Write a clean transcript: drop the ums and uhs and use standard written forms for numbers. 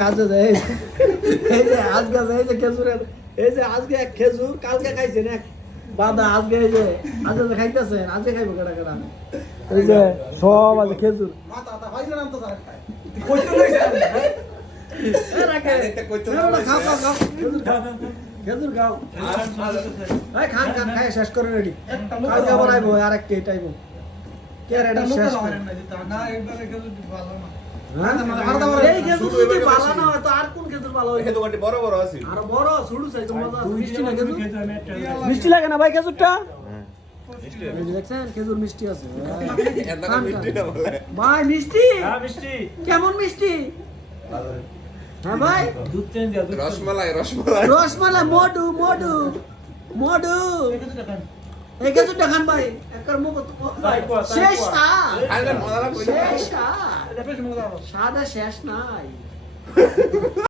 এই যে আজকে এই যে খেজুরের এই যে আজকে এক খেজুর কালকে খাইছেন এক বাদা আজকে এই যে আজকে খাইতেছেন আজকে খাইবো কেডা কেডা এই যে সব আছে খেজুর মাথা মাথা ভাই জানাম তো স্যার কইতে লইছেন এ রাখে খাও খাও খাও খেজুর খাও এই খান খান খাই শেষ করে রেডি কালকে আবার আইবো আর এক কেট আইবো কে রে এটা শেষ না একবারে খেজুর ভালো না এই খেজুর যদি ভালো না হয় তো আর কোন খেজুর ভালো হয় খেজুর বড় বড় আছে আর বড় ছুড়ু চাই তো মজা মিষ্টি না খেজুর মিষ্টি লাগে না ভাই খেজুরটা এই যে দেখছেন খেজুর মিষ্টি আছে এত মিষ্টি না বলে ভাই মিষ্টি হ্যাঁ মিষ্টি কেমন মিষ্টি হ্যাঁ ভাই দুধ চেঞ্জ দিয়া দুধ রসমালাই রসমালাই মধু মধু মধু এই খেজুরটা খান ভাই একবার মুখ শেষ না খাইলে মজা লাগবে শেষ না এটা বেশ মজা হবে সাদা শেষ নাই